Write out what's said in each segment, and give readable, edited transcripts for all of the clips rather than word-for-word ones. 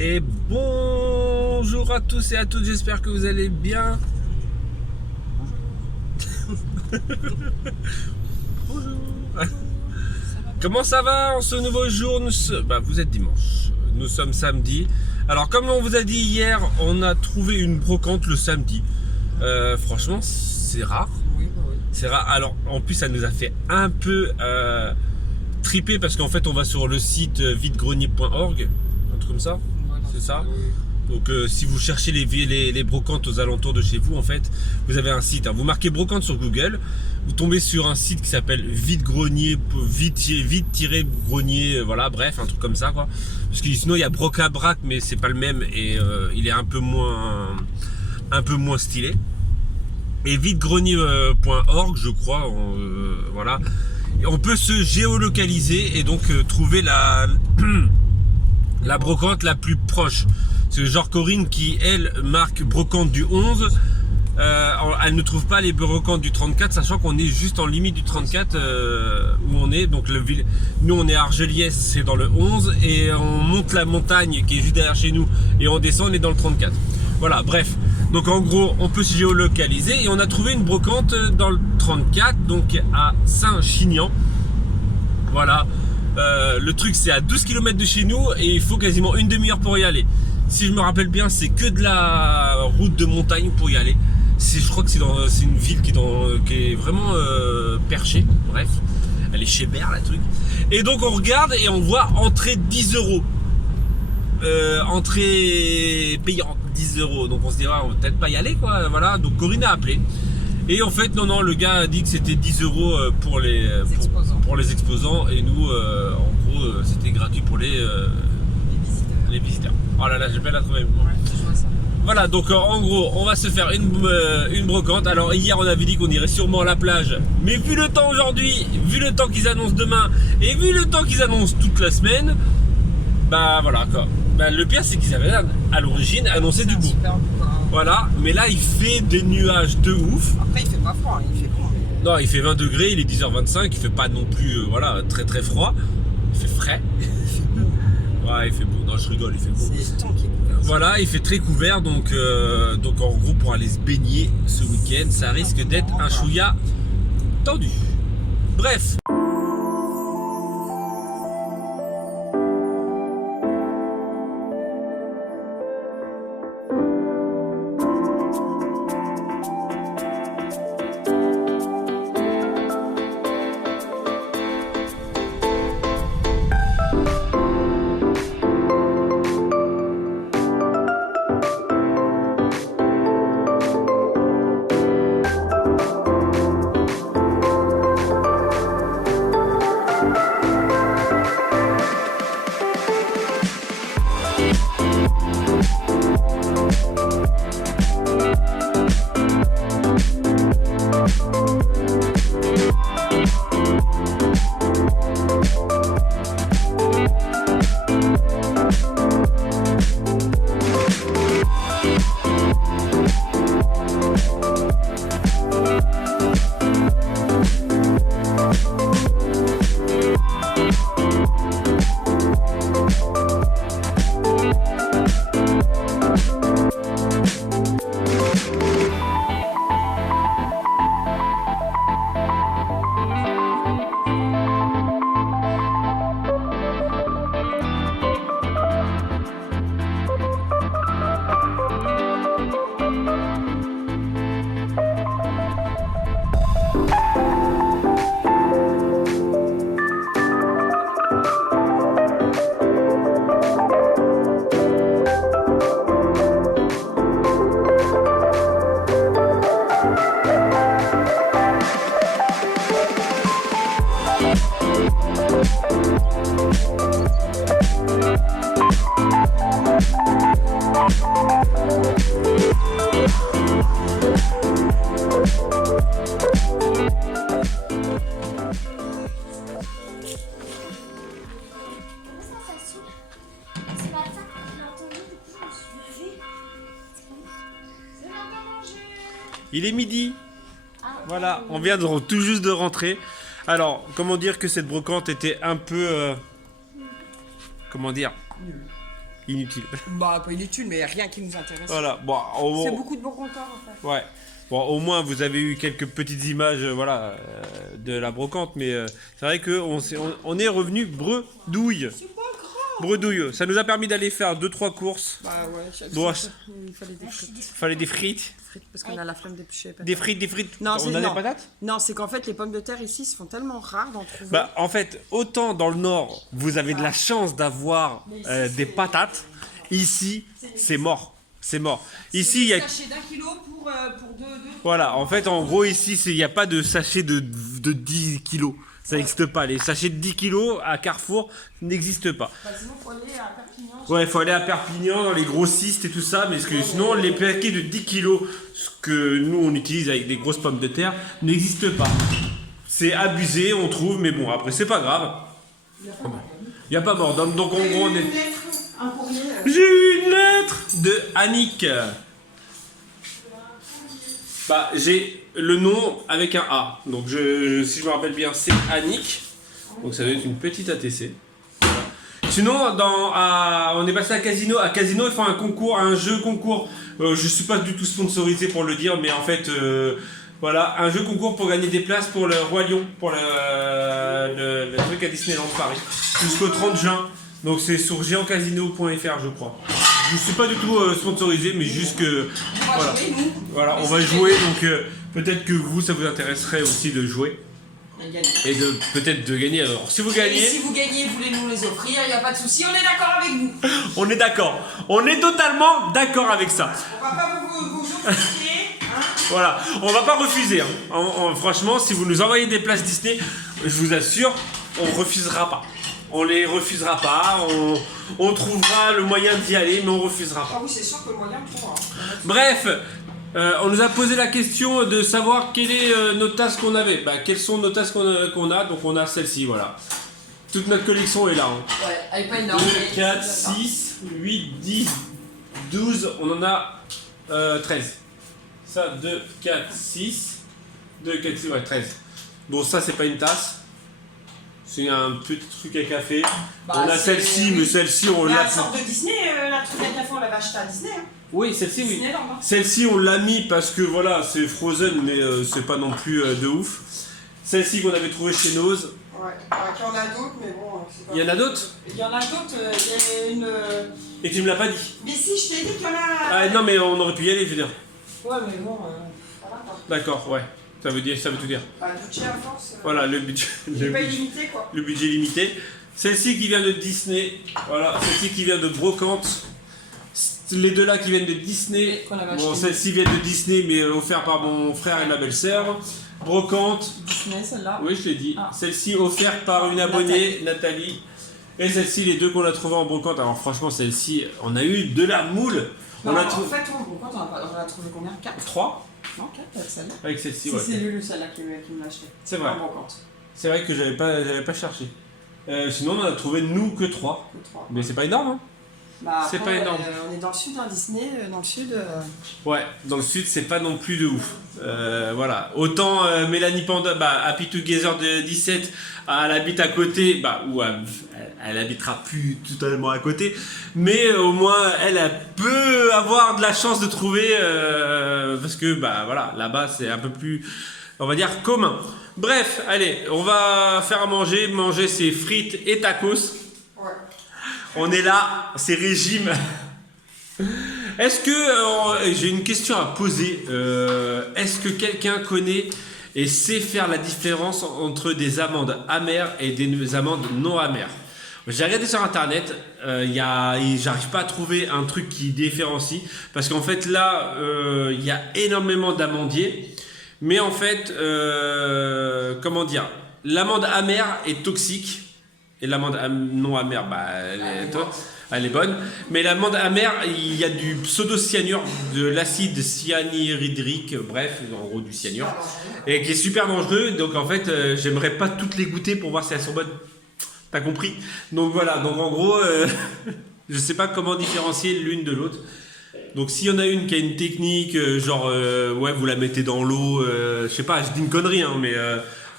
Et bonjour à tous et à toutes, j'espère que vous allez bien. Bonjour. Comment ça va en ce nouveau jour? Vous êtes dimanche, nous sommes samedi. Alors comme on vous a dit hier, on a trouvé une brocante le samedi. Franchement, c'est rare. Oui. C'est rare. Alors en plus, ça nous a fait un peu triper parce qu'en fait, on va sur le site videgrenier.org, un truc comme ça. Voilà, c'est ça. oui. Donc si vous cherchez les brocantes aux alentours de chez vous, en fait, vous avez un site. Vous marquez brocante sur Google, vous tombez sur un site qui s'appelle vide-grenier, vide-grenier, voilà, bref, un truc comme ça, quoi. Parce que sinon il y a Broc-à-Brac, mais c'est pas le même et il est un peu moins stylé. Et videgrenier.org, je crois, voilà. Et on peut se géolocaliser et donc trouver la brocante la plus proche. C'est genre Corinne qui, elle, marque brocante du 11. Elle ne trouve pas les brocantes du 34, sachant qu'on est juste en limite du 34 où on est. Donc nous, on est à Argeliès, c'est dans le 11. Et on monte la montagne qui est juste derrière chez nous. Et on descend, on est dans le 34. Voilà, bref. Donc en gros, on peut se géolocaliser. Et on a trouvé une brocante dans le 34, donc à Saint-Chinian. Voilà. Le truc, c'est à 12 km de chez nous et il faut quasiment une demi-heure pour y aller. Si je me rappelle bien, c'est que de la route de montagne pour y aller. Je crois que c'est une ville qui est vraiment perchée. Bref, elle est chez Berre, la truc. Et donc on regarde et on voit entrée 10 euros. Entrée payante 10 euros. Donc on se dit, on va peut-être pas y aller, quoi. Voilà. Donc Corinne a appelé. Et en fait, non, le gars a dit que c'était 10 euros pour les exposants. Et nous, en gros, c'était gratuit pour les visiteurs. Oh là là, j'ai pas la trouver. Ouais, je vois ça. Voilà, donc en gros, on va se faire une brocante. Alors hier, on avait dit qu'on irait sûrement à la plage. Mais vu le temps aujourd'hui, vu le temps qu'ils annoncent demain, et vu le temps qu'ils annoncent toute la semaine, bah voilà quoi. Bah, le pire, c'est qu'ils avaient à l'origine annoncé du beau. Voilà, mais là, il fait des nuages de ouf. Après, il fait pas froid, il fait bon. Non, il fait 20 degrés, il est 10h25, il fait pas non plus voilà, très très froid. Il fait frais. Ouais, il fait beau. Non, je rigole, il fait beau. C'est le temps qui est couvert. Voilà, il fait très couvert, donc en gros, pour aller se baigner ce week-end, ça risque d'être un chouïa tendu. Bref. Il est midi. Voilà, on vient tout juste de rentrer. Alors, comment dire que cette brocante était un peu... comment dire inutile. Bah, pas inutile, mais rien qui nous intéresse. Voilà, bon, C'est beaucoup de brocanteurs en fait. ouais. Bon, au moins vous avez eu quelques petites images, voilà, de la brocante, mais c'est vrai qu'on on est revenu bredouille. C'est pas grave. Bredouille. Ça nous a permis d'aller faire 2-3 courses. Bah ouais, Bon, il fallait des frites. Fallait des frites. Parce qu'on a la flemme d'éplucher. Des frites. Non, On a des patates? Non, c'est qu'en fait, les pommes de terre ici se font tellement rares d'en trouver. Bah, en fait, autant dans le nord, vous avez de la chance d'avoir des patates. Ici, c'est mort. C'est mort. Ici, il y a. Sachet d'un kilo pour deux. Voilà, en fait, en gros, ici, il n'y a pas de sachet de 10 kilos. Ça n'existe pas. Les sachets de 10 kilos à Carrefour n'existent pas. Bah, sinon, faut aller à Perpignan. Ouais, il faut aller à Perpignan, dans les grossistes et tout ça, mais parce que sinon, les paquets de 10 kilos, ce que nous, on utilise avec des grosses pommes de terre, n'existent pas. C'est abusé, on trouve, mais bon, après, c'est pas grave. Il n'y a pas mort d'homme, donc en gros, on est... Un courrier. J'ai eu une lettre de Annick. Bah, j'ai le nom avec un A. Donc, si je me rappelle bien, c'est Annick. Donc, ça doit être une petite ATC. Voilà. Sinon, on est passé à Casino. À Casino, ils font un concours, un jeu concours. Je suis pas du tout sponsorisé pour le dire, mais en fait, voilà, un jeu concours pour gagner des places pour le Roi Lion, pour le truc à Disneyland Paris, jusqu'au 30 juin. Donc c'est sur géantcasino.fr, je crois. Je ne suis pas du tout sponsorisé, mais juste que voilà, voilà, on va jouer. Donc peut-être que vous, ça vous intéresserait aussi de jouer et de peut-être de gagner. Alors si vous gagnez, si vous gagnez, vous voulez nous les offrir, il n'y a pas de souci, on est d'accord avec vous. On est d'accord. On est totalement d'accord avec ça. On va pas vous offrir, hein. Voilà, on va pas refuser. Hein. Franchement, si vous nous envoyez des places Disney, je vous assure, on refusera pas. On les refusera pas, on trouvera le moyen d'y aller, mais on refusera pas. Ah oui, c'est sûr que le moyen prend. Bref, on nous a posé la question de savoir quelles est nos tasses qu'on avait. Bah, quelles sont nos tasses qu'on a? Donc on a celle-ci, voilà. Toute notre collection est là. Hein. Ouais, elle est pas énorme. 2, 4, 6, 8, 10, 12, on en a 13. Ça, 2, 4, 6, 2, 4, 6, ouais, 13. Bon, ça, c'est pas une tasse. C'est un petit truc à café. Bah, on a celle-ci, mais celle-ci, on l'a. La sorte de Disney, la truc à café, on l'avait acheté à Disney. Hein. Oui, celle-ci, oui. Disneyland, hein. Celle-ci, on l'a mis parce que voilà, c'est Frozen, mais c'est pas non plus de ouf. Celle-ci qu'on avait trouvée chez Nose. Ouais, il y en a d'autres, mais bon. Il y en a d'autres? Il y en a d'autres, il y a une. Et tu me l'as pas dit. Mais si, je t'ai dit qu'il y en a. Ah non, mais on aurait pu y aller, je veux dire. Ouais, mais bon, voilà quoi. D'accord, ouais. Ça veut tout dire. Bah, le budget à force. Voilà, le budget. Il pas illimité quoi. Le budget limité. Celle-ci qui vient de Disney. Voilà, celle-ci qui vient de Brocante. Les deux là qui viennent de Disney. Bon, celle-ci vient de Disney, mais offert par mon frère et ma belle-sœur. Brocante. Disney, celle-là. Oui, je l'ai dit. Ah. Celle-ci offerte par une abonnée, Nathalie. Et celle-ci, les deux qu'on a trouvées en Brocante. Alors franchement, celle-ci, on a eu de la moule. Non, en fait, on a trouvé combien? 4? 3 Non, 4 avec celle-là. avec celle-ci, Si ouais. c'est Lulu celle-là qui me l'a acheté. C'est vrai. En brocante. C'est vrai que j'avais pas cherché. Sinon, on en a trouvé nous que 3. Que 3. Mais c'est pas énorme, hein. Bah, C'est après, pas énorme. On est dans le sud, hein, Disney, dans le sud. Ouais, dans le sud, c'est pas non plus de ouf. Voilà. Autant Mélanie Panda, bah, Happy Together de 17, elle habite à côté, bah, ou elle habitera plus totalement à côté, mais au moins elle peut avoir de la chance de trouver, parce que bah voilà, là-bas c'est un peu plus, on va dire, commun. Bref, allez, on va faire à manger ses frites et tacos. Ouais. On est là, c'est régime. Est-ce que, j'ai une question à poser, est-ce que quelqu'un connaît et sait faire la différence entre des amandes amères et des amandes non amères? J'ai regardé sur internet, j'arrive pas à trouver un truc qui différencie, parce qu'en fait là, il y a énormément d'amandiers, mais en fait, comment dire, l'amande amère est toxique, et l'amande non amère, bah, elle est bonne. Mais l'amande amère, il y a du pseudocyanure, de l'acide cyanhydrique, bref, en gros du cyanure, et qui est super dangereux. Donc en fait, j'aimerais pas toutes les goûter pour voir si elles sont bonnes. T'as compris? Donc voilà, donc en gros, je sais pas comment différencier l'une de l'autre. Donc s'il y en a une qui a une technique, genre, ouais, vous la mettez dans l'eau, je sais pas, je dis une connerie, hein, mais...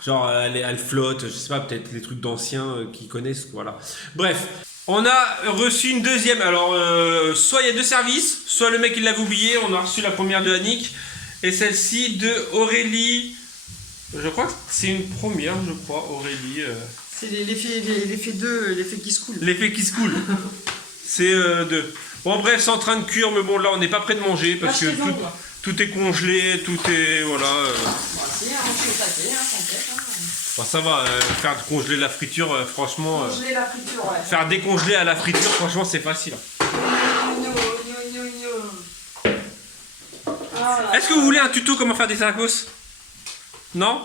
genre elle flotte, je sais pas, peut-être les trucs d'anciens qui connaissent, voilà. Bref, On a reçu une deuxième. Alors, soit il y a deux services, soit le mec il l'avait oublié. On a reçu la première de Annick. Et celle-ci de Aurélie. Je crois que c'est une première, je crois, Aurélie. C'est l'effet 2, l'effet qui se coule. L'effet qui se coule. C'est deux. Bon, bref, c'est en train de cuire, mais bon, là, on n'est pas prêt de manger parce que tout est congelé, tout est. Voilà. Bon, c'est un petit taquet, t'inquiète. Bon, ça va, faire congeler la friture, franchement. Congeler la friture, ouais. Faire décongeler à la friture, franchement, c'est facile. Est-ce que vous voulez un tuto comment faire des tacos? Non?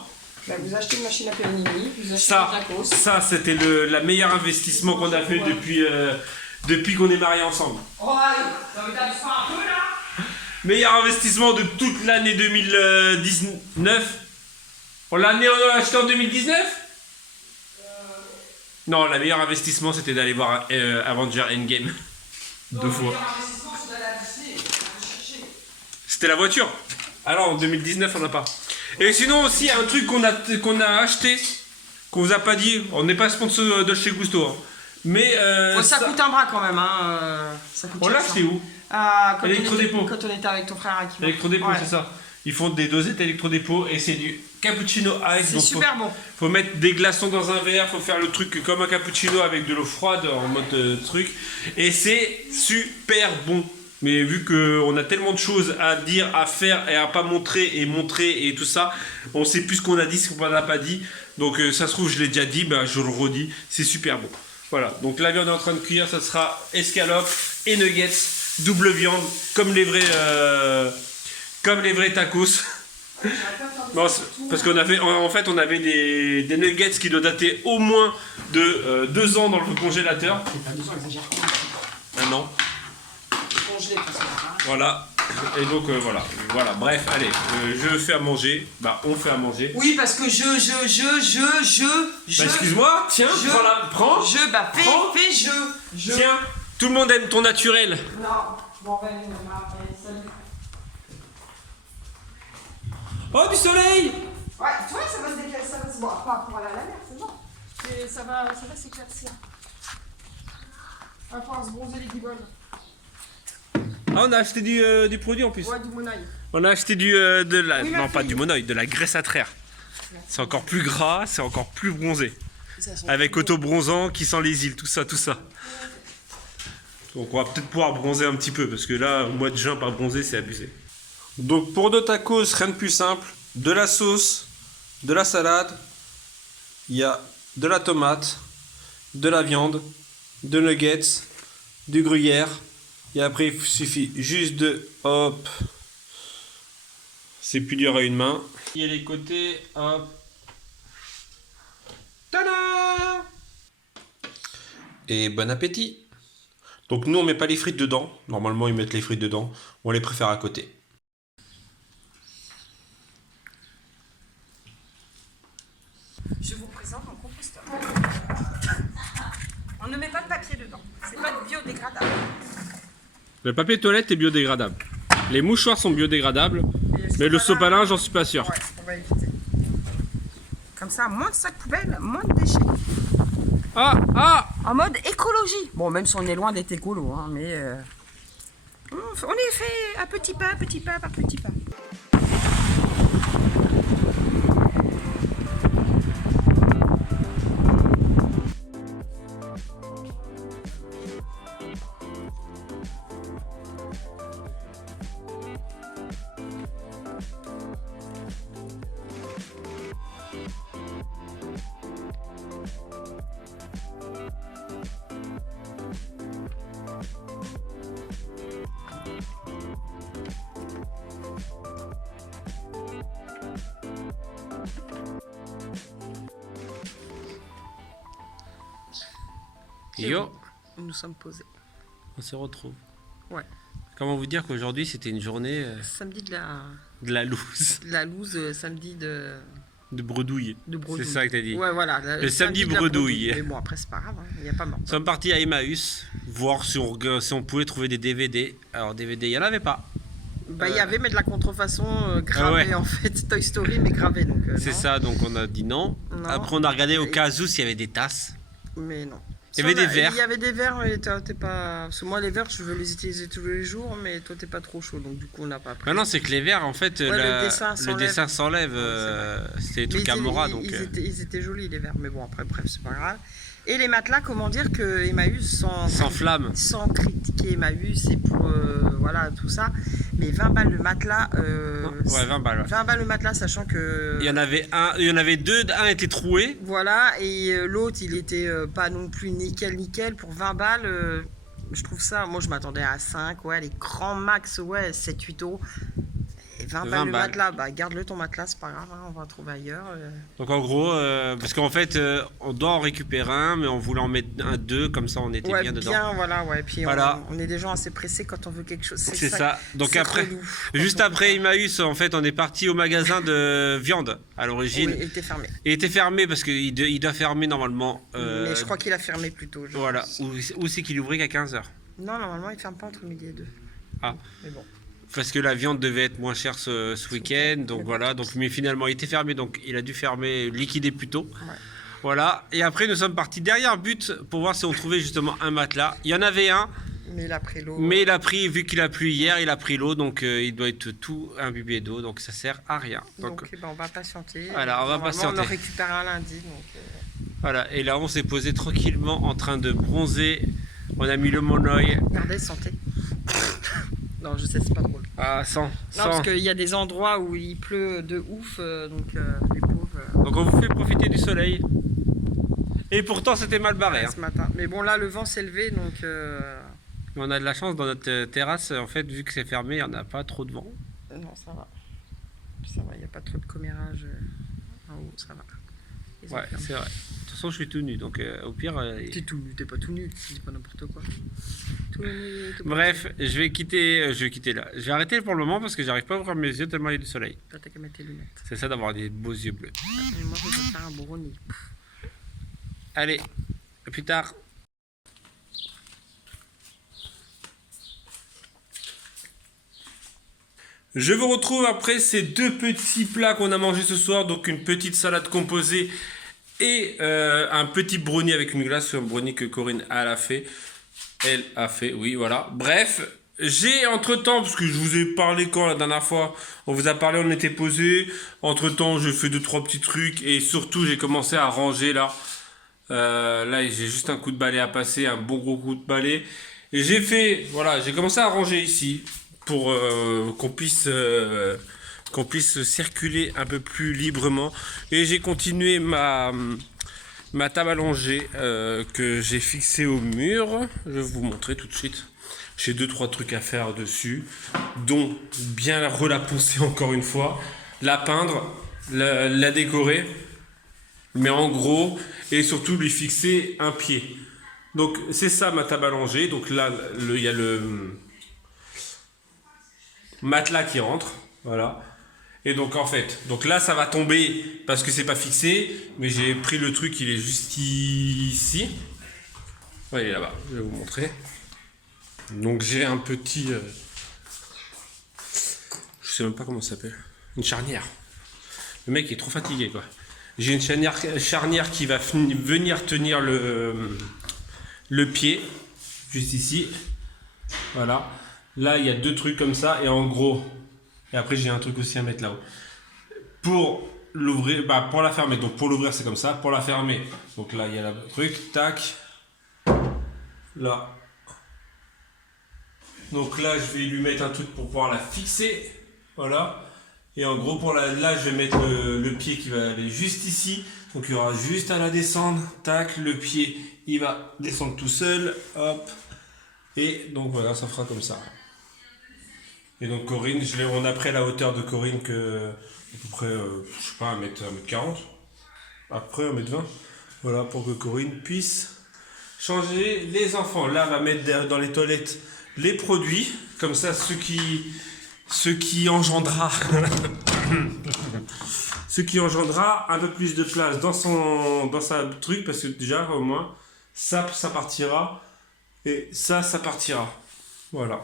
Bah, vous achetez une machine à panini, vous achetez un tacos. Ça c'était la meilleur investissement qu'on a fait depuis qu'on est mariés ensemble. Oh, allez, ça veut dire un peu là? Meilleur investissement de toute l'année 2019. On l'a acheté en 2019? Non, le meilleur investissement c'était d'aller voir Avenger Endgame. Deux fois. C'était la voiture. Alors en 2019 on n'a pas. Et sinon aussi un truc qu'on a acheté, qu'on vous a pas dit, on n'est pas sponsor de chez Gusto. Hein. Mais ça coûte un bras quand même. Hein. Ça coûte on l'a acheté où? Électrodépôt. Quand on était avec ton frère Akima. Électrodépôt, ouais. C'est ça. Ils font des dosettes électrodépôt et c'est du cappuccino ice. C'est super bon. Faut mettre des glaçons dans un verre, faut faire le truc comme un cappuccino avec de l'eau froide en mode truc. Et c'est super bon. Mais vu qu'on a tellement de choses à dire, à faire et à pas montrer et tout ça, on sait plus ce qu'on a dit, ce qu'on n'a pas dit. Donc ça se trouve, je l'ai déjà dit, bah, je le redis, c'est super bon. Voilà, donc la viande est en train de cuire, ça sera escalope et nuggets, double viande, comme les vrais tacos. Non, parce qu'on avait, en fait, on avait des nuggets qui doivent dater au moins de 2 ans dans le congélateur. Un an. Voilà, et donc voilà, bref, allez, je fais à manger, bah on fait à manger. Oui, parce que Bah excuse-moi, tiens, prends. Tiens, tout le monde aime ton naturel. Non, bon ben, salut. Oh, du soleil! Ouais, tu vois, ça va se décaler, ça va se voir, pas pour aller à la mer, c'est bon. Ça va s'éclaircir. On va pouvoir se bronzer les guibolles. Ah, on a acheté du produit en plus. Ouais, du monoeil. On a acheté pas du monoeil, de la graisse à traire. C'est encore plus gras, c'est encore plus bronzé. Avec auto-bronzant qui sent les îles, tout ça. Donc on va peut-être pouvoir bronzer un petit peu, parce que là, au mois de juin, pas bronzer, c'est abusé. Donc pour nos tacos, rien de plus simple. De la sauce, de la salade, il y a de la tomate, de la viande, de nuggets, du gruyère. Et après, il suffit juste de... Hop. C'est plus dur à une main. Il y a les côtés. Hop. Tada! Et bon appétit. Donc nous, on met pas les frites dedans. Normalement, ils mettent les frites dedans. On les préfère à côté. Je vous présente mon composteur. On ne met pas de papier dedans. C'est pas biodégradable. Le papier toilette est biodégradable. Les mouchoirs sont biodégradables, mais le sopalin, j'en suis pas sûr. Ouais, on va éviter. Comme ça, moins de sacs poubelles, moins de déchets. En mode écologie. Bon, même si on est loin d'être écolo, hein, mais on est fait à petit pas par petit pas. Yo, Nous sommes posés. on se retrouve. Ouais. Comment vous dire qu'aujourd'hui c'était une journée Samedi de la loose. de la loose, samedi de Bredouille. bredouille. C'est ça que t'as dit. Ouais, voilà. Le samedi de la bredouille. Mais bon, après, c'est pas grave, il n'y a pas mort. Nous sommes partis à Emmaüs voir si on pouvait trouver des DVD. Alors DVD, il n'y en avait pas. Bah, il y avait, mais de la contrefaçon gravée, ouais. en fait. Toy Story, mais gravée. Donc, C'est non. ça, donc on a dit non. Non. Après on a regardé au cas où s'il y avait des tasses. Mais non. Il y avait des verres. Il y avait des verres, mais t'es pas... Parce que moi, les verres, je veux les utiliser tous les jours, mais toi, t'es pas trop chaud, donc du coup, on n'a pas pris. Non, c'est que les verres, en fait, le dessin s'enlève. C'était des trucs Amora, donc... Ils étaient jolis, les verres, mais bon, après, bref, c'est pas grave. Et les matelas, comment dire que Emmaüs, sans flamme, sans critiquer Emmaüs et pour voilà tout ça, mais 20 balles le matelas. Ouais, 20 balles. Ouais. 20 balles le matelas, sachant que. Il y en avait deux, un était troué. Voilà, et l'autre, il était pas non plus nickel pour 20 balles. Je trouve ça, moi je m'attendais à 5, ouais, les grands max, ouais, 7-8 euros. Et 20 balles le matelas, bah garde-le ton matelas, c'est pas grave, hein, on va en trouver ailleurs. Donc en gros, parce qu'en fait, on doit en récupérer un, mais on voulait en mettre un, deux, comme ça on était bien dedans. Voilà, ouais, puis voilà. On est des gens assez pressés quand on veut quelque chose. C'est ça. Donc après, juste après Emmaüs, en fait, on est parti au magasin de viande à l'origine. Oui, il était fermé. Il était fermé parce qu'il doit fermer normalement. Mais je crois qu'il a fermé plus tôt. Voilà. Ou c'est qu'il ouvrait qu'à 15h. Non, normalement il ferme pas entre midi et 2. Ah. Mais bon. Parce que la viande devait être moins chère ce week-end, donc voilà. Donc, mais finalement, il était fermé, donc il a dû fermer, liquider plus tôt. Ouais. Voilà. Et après, nous sommes partis derrière But pour voir si on trouvait justement un matelas. Il y en avait un. Mais il a pris l'eau. Mais il a pris, vu qu'il a plu hier, il a pris l'eau, donc il doit être tout imbibé d'eau, donc ça sert à rien. Donc ben, on va patienter. Voilà, on va patienter. On en récupère un lundi. Donc, voilà. Et là, on s'est posé tranquillement en train de bronzer. On a mis le monoeil. Regardez, santé. Non, je sais, c'est pas drôle. Ah, sans. Non, parce qu'il y a des endroits où il pleut de ouf, donc les pauvres. Donc on vous fait profiter du soleil. Et pourtant, c'était mal barré. Ouais, ce matin. Mais bon, là, le vent s'est levé, donc. On a de la chance dans notre terrasse, en fait, vu que c'est fermé, il n'y en a pas trop de vent. Non, ça va. Ça va, il n'y a pas trop de commérage en haut, ça va. Ouais, c'est vrai. De toute façon, je suis tout nu, donc au pire... T'es tout nu, t'es pas tout nu, tu dis pas n'importe quoi. Tout nu, tout bref, je vais quitter là. Je vais arrêter pour le moment parce que j'arrive pas à ouvrir mes yeux tellement il y a du soleil. T'as qu'à mettre tes lunettes. C'est ça d'avoir des beaux yeux bleus. Et moi, je vais faire un brownie. Allez, à plus tard. Je vous retrouve après ces deux petits plats qu'on a mangés ce soir. Donc une petite salade composée et un petit brownie avec une glace. Un brownie que Corinne elle a fait, oui voilà. Bref, j'ai entre-temps, parce que je vous ai parlé quand la dernière fois, on vous a parlé, on était posé. Entre-temps, je fais 2-3 petits trucs et surtout j'ai commencé à ranger là. Là j'ai juste un coup de balai à passer, un bon gros coup de balai. Et j'ai commencé à ranger ici. Pour qu'on puisse circuler un peu plus librement. Et j'ai continué ma table allongée que j'ai fixée au mur. Je vais vous montrer tout de suite. J'ai 2-3 trucs à faire dessus, dont bien la poncer encore une fois, la peindre, la décorer, mais en gros, et surtout lui fixer un pied. Donc c'est ça ma table allongée. Donc là, il y a le matelas qui rentre, voilà. Et donc en fait, donc là ça va tomber parce que c'est pas fixé, mais j'ai pris le truc, il est juste ici. Ouais, il est là-bas, je vais vous montrer. Donc j'ai un petit, je sais même pas comment ça s'appelle, une charnière. Le mec est trop fatigué quoi. J'ai une charnière qui va venir tenir le pied, juste ici, voilà. Là, il y a 2 trucs comme ça, et en gros, et après j'ai un truc aussi à mettre là-haut. Pour l'ouvrir, pour la fermer, donc pour l'ouvrir c'est comme ça, pour la fermer, donc là il y a le truc, tac, là. Donc là je vais lui mettre un truc pour pouvoir la fixer, voilà. Et en gros, là je vais mettre le pied qui va aller juste ici, donc il y aura juste à la descendre, tac, le pied il va descendre tout seul, hop. Et donc voilà, ça fera comme ça. Et donc Corinne, on a pris la hauteur de Corinne que à peu près, je sais pas, 1m40. Après 1m20. Voilà, pour que Corinne puisse changer les enfants. Là, on va mettre dans les toilettes les produits. Comme ça, ce qui engendra un peu plus de place dans sa truc. Parce que déjà, au moins, ça partira. Et ça partira. Voilà.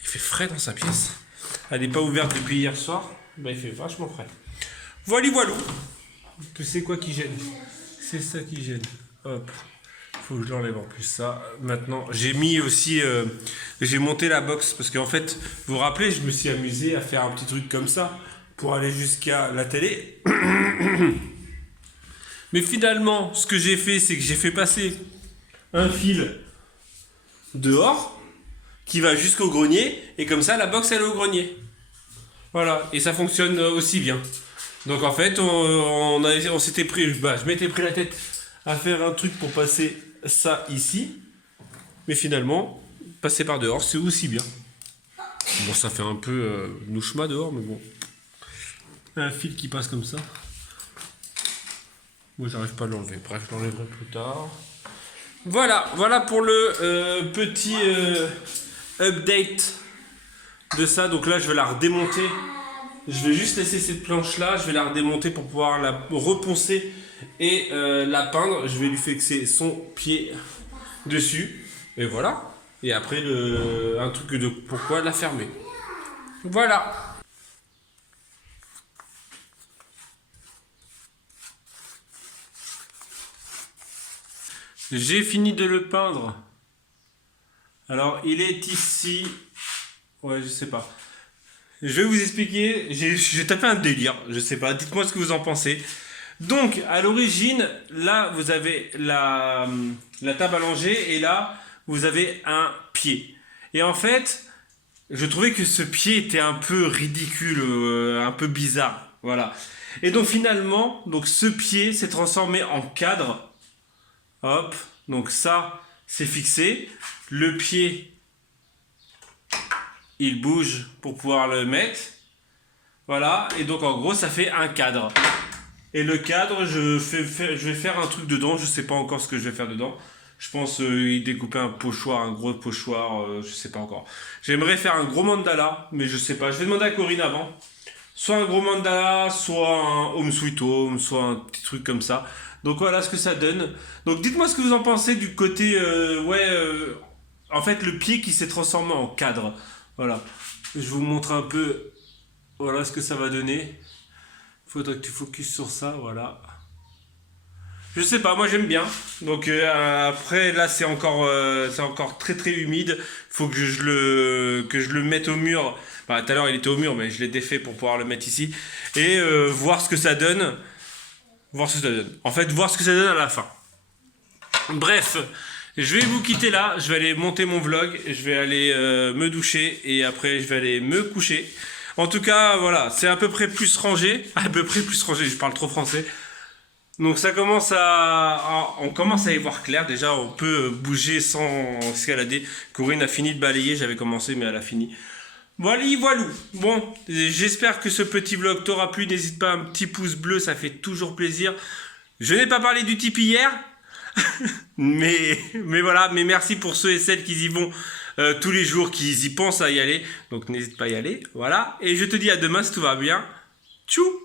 Il fait frais dans sa pièce. Elle n'est pas ouverte depuis hier soir. Il fait vachement frais. Voilà. Que c'est quoi qui gêne? C'est ça qui gêne. Hop. Faut que je l'enlève en plus ça. Maintenant, j'ai mis aussi, j'ai monté la box parce qu'en fait, vous vous rappelez, je me suis amusé à faire un petit truc comme ça pour aller jusqu'à la télé. Mais finalement, ce que j'ai fait, c'est que j'ai fait passer un fil dehors qui va jusqu'au grenier et comme ça, la box elle est au grenier. Voilà, et ça fonctionne aussi bien. Donc en fait, on s'était pris, je m'étais pris la tête à faire un truc pour passer ça ici, mais finalement, passer par dehors, c'est aussi bien. Bon, ça fait un peu nouchma dehors, mais bon. Un fil qui passe comme ça. Moi, j'arrive pas à l'enlever. Bref, je l'enlèverai plus tard. Voilà, voilà pour le petit update de ça. Donc là, je vais la redémonter. Je vais juste laisser cette planche-là. Je vais la redémonter pour pouvoir la reponcer et la peindre. Je vais lui fixer son pied dessus. Et voilà. Et après, un truc de pourquoi la fermer. Voilà. J'ai fini de le peindre. Alors, il est ici. Ouais, je sais pas. Je vais vous expliquer. J'ai tapé un délire. Je sais pas. Dites-moi ce que vous en pensez. Donc, à l'origine, là, vous avez la table allongée et là, vous avez un pied. Et en fait, je trouvais que ce pied était un peu ridicule, un peu bizarre. Voilà. Et donc, finalement, donc ce pied s'est transformé en cadre. Hop, donc ça, c'est fixé. Le pied, il bouge pour pouvoir le mettre. Voilà, et donc en gros, ça fait un cadre. Et le cadre, je vais faire un truc dedans. Je sais pas encore ce que je vais faire dedans. Je pense y découper un pochoir, un gros pochoir, je sais pas encore. J'aimerais faire un gros mandala, mais je sais pas. Je vais demander à Corinne avant. Soit un gros mandala, soit un home sweet home, soit un petit truc comme ça. Donc voilà ce que ça donne. Donc dites-moi ce que vous en pensez du côté, en fait le pied qui s'est transformé en cadre. Voilà. Je vous montre un peu, voilà ce que ça va donner. Faudrait que tu focuses sur ça, voilà. Je sais pas, moi j'aime bien. Donc après là c'est encore très très humide. Faut que je le mette au mur. Bah, tout à l'heure il était au mur, mais je l'ai défait pour pouvoir le mettre ici et voir ce que ça donne. Voir ce que ça donne. En fait, voir ce que ça donne à la fin. Bref, je vais vous quitter là. Je vais aller monter mon vlog. Je vais aller me doucher et après je vais aller me coucher. En tout cas, voilà, c'est à peu près plus rangé. À peu près plus rangé. Je parle trop français. Donc ça commence on commence à y voir clair. Déjà, on peut bouger sans escalader. Corinne a fini de balayer. J'avais commencé, mais elle a fini. Voilà. Bon, j'espère que ce petit vlog t'aura plu. N'hésite pas, un petit pouce bleu, ça fait toujours plaisir. Je n'ai pas parlé du Tipeee hier. mais voilà, mais merci pour ceux et celles qui y vont tous les jours, qui y pensent à y aller. Donc n'hésite pas à y aller. Voilà. Et je te dis à demain si tout va bien. Tchou!